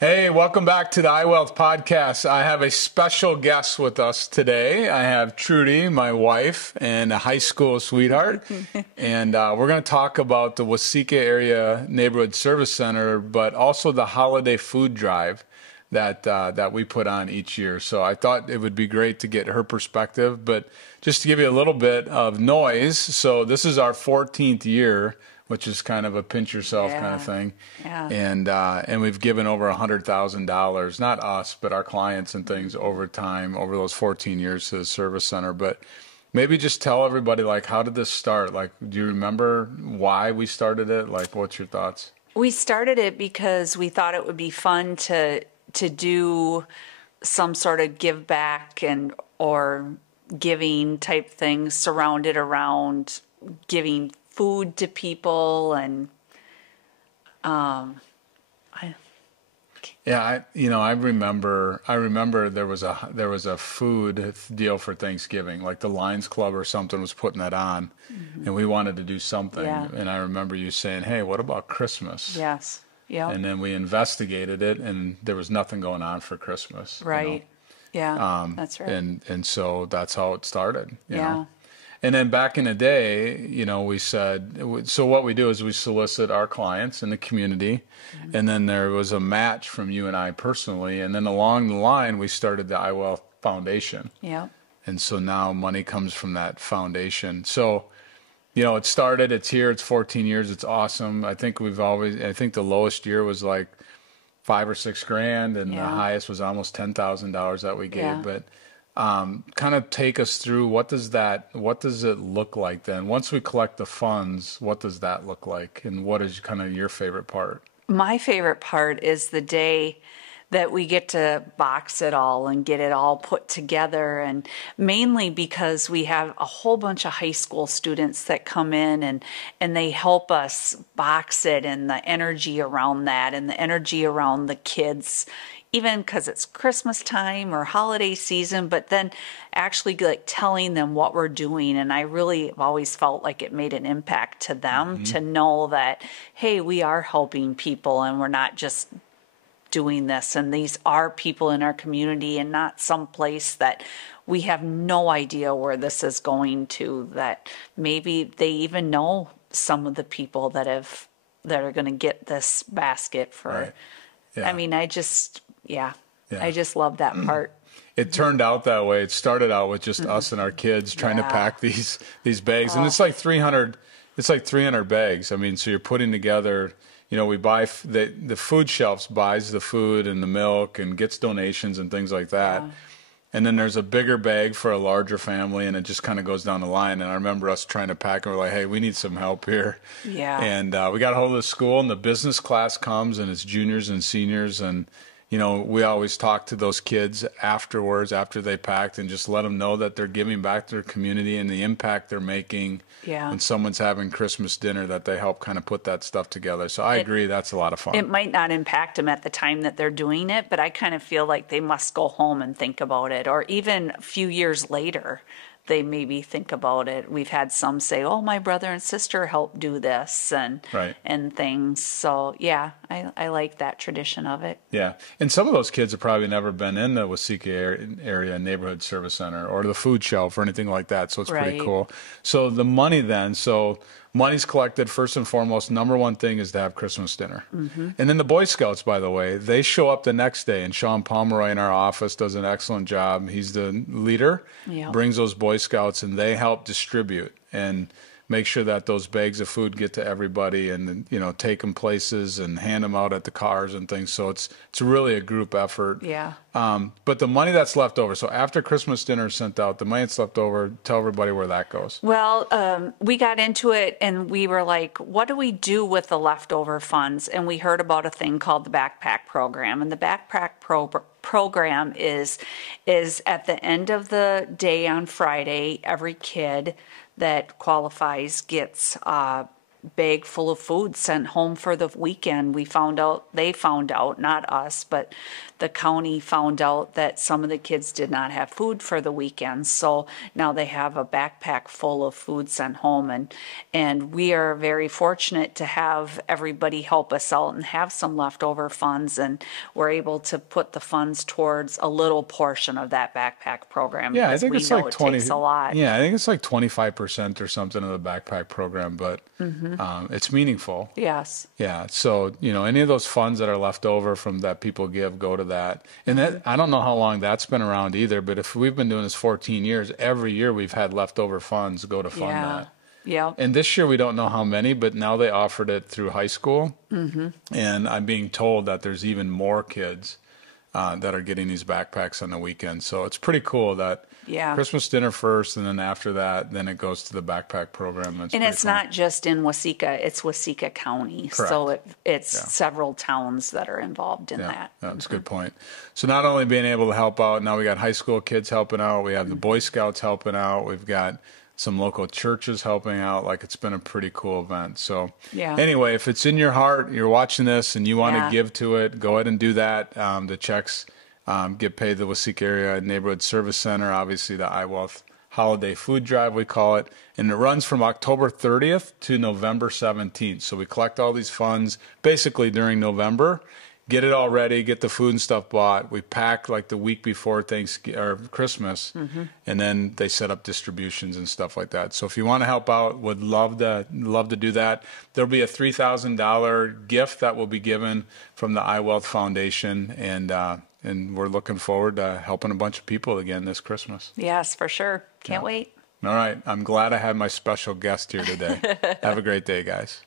Hey, welcome back to the iWealth podcast. I have a special guest with us today. I have Trudi, my wife, and a high school sweetheart. And we're going to talk about the Waseca Area Neighborhood Service Center, but also the holiday food drive that we put on each year. So I thought it would be great to get her perspective. But just to give you a little bit of noise, so this is our 14th year, which is kind of a pinch yourself kind of thing. Yeah. And we've given over $100,000, not us, but our clients and things over time, over those 14 years to the service center. But maybe just tell everybody, like, how did this start? Like, do you remember why we started it? Like, what's your thoughts? We started it because we thought it would be fun to do some sort of give back or giving type things surrounded around giving food to people. And I remember there was a food deal for Thanksgiving, like the Lions Club or something was putting that on, and we wanted to do something. Yeah. And I remember you saying, "Hey, what about Christmas?" Yes. Yeah. And then we investigated it, and there was nothing going on for Christmas. Right. Yeah. That's right. And so that's how it started. You Yeah. know? And then back in the day, we said, so what we do is we solicit our clients in the community, and then there was a match from you and I personally, and then along the line, we started the iWealth Foundation. Yeah. And so now money comes from that foundation. So, it started, it's here, it's 14 years, it's awesome. I think the lowest year was like $5 or $6 grand, and the highest was almost $10,000 that we gave. Yeah. But kind of take us through what does it look like then? Once we collect the funds, what does that look like? And what is kind of your favorite part? My favorite part is the day that we get to box it all and get it all put together, and mainly because we have a whole bunch of high school students that come in and they help us box it, and the energy around that and the energy around the kids, even because it's Christmas time or holiday season, but then actually like telling them what we're doing. And I really have always felt like it made an impact to them to know that, hey, we are helping people and we're not just doing this. And these are people in our community and not some place that we have no idea where this is going to, that maybe they even know some of the people that are going to get this basket for, Right. Yeah. I mean, I just love that part. It turned out that way. It started out with just us and our kids trying to pack these bags, and it's like 300 bags. I mean, so you're putting together, we buy the food shelves buys the food and the milk and gets donations and things like that. Yeah. And then there's a bigger bag for a larger family, and it just kind of goes down the line. And I remember us trying to pack, and we're like, hey, we need some help here. Yeah. And we got a hold of the school, and the business class comes, and it's juniors and seniors. And, we always talk to those kids afterwards, after they packed, and just let them know that they're giving back to their community and the impact they're making when someone's having Christmas dinner, that they help kind of put that stuff together. So I agree, that's a lot of fun. It might not impact them at the time that they're doing it, but I kind of feel like they must go home and think about it, or even a few years later, they maybe think about it. We've had some say, "Oh, my brother and sister helped do this," and things. So yeah, I like that tradition of it. Yeah, and some of those kids have probably never been in the Waseca area neighborhood service center or the food shelf or anything like that. So it's pretty cool. So the money then, money's collected first and foremost. Number one thing is to have Christmas dinner. And then the Boy Scouts, by the way, they show up the next day, and Sean Pomeroy in our office does an excellent job. He's the leader, brings those Boy Scouts, and they help distribute and make sure that those bags of food get to everybody, and take them places and hand them out at the cars and things. So it's really a group effort. Yeah. But the money that's left over, so after Christmas dinner is sent out, the money that's left over, tell everybody where that goes. Well, we got into it and we were like, what do we do with the leftover funds? And we heard about a thing called the backpack program. And the backpack program is at the end of the day on Friday, every kid that qualifies gets bag full of food sent home for the weekend. They found out, not us, but the county found out that some of the kids did not have food for the weekend. So now they have a backpack full of food sent home, and we are very fortunate to have everybody help us out and have some leftover funds, and we're able to put the funds towards a little portion of that backpack program. Yeah, I think it's like 20. Takes a lot. Yeah, I think it's like 25% or something of the backpack program, but it's meaningful. Yes. Yeah. So, any of those funds that are left over from that people give go to that. And that, I don't know how long that's been around either, but if we've been doing this 14 years, every year we've had leftover funds go to fund that. Yeah. And this year we don't know how many, but now they offered it through high school. And I'm being told that there's even more kids that are getting these backpacks on the weekend. So it's pretty cool that Christmas dinner first, and then after that, then it goes to the backpack program. And it's not just in Waseca, it's Waseca County. Correct. So it's several towns that are involved in that. That's a good point. So not only being able to help out, now we got high school kids helping out, we have the Boy Scouts helping out, we've got some local churches helping out. Like, it's been a pretty cool event. So anyway, if it's in your heart, you're watching this and you want to give to it, go ahead and do that. The checks get paid to the Waseca Area Neighborhood Service Center, obviously the iWealth Holiday Food Drive, we call it. And it runs from October 30th to November 17th. So we collect all these funds basically during November, get it all ready, get the food and stuff bought. We pack like the week before Thanksgiving or Christmas, and then they set up distributions and stuff like that. So if you want to help out, would love to do that. There'll be a $3,000 gift that will be given from the iWealth Foundation, and we're looking forward to helping a bunch of people again this Christmas. Yes, for sure. Can't wait. All right. I'm glad I had my special guest here today. Have a great day, guys.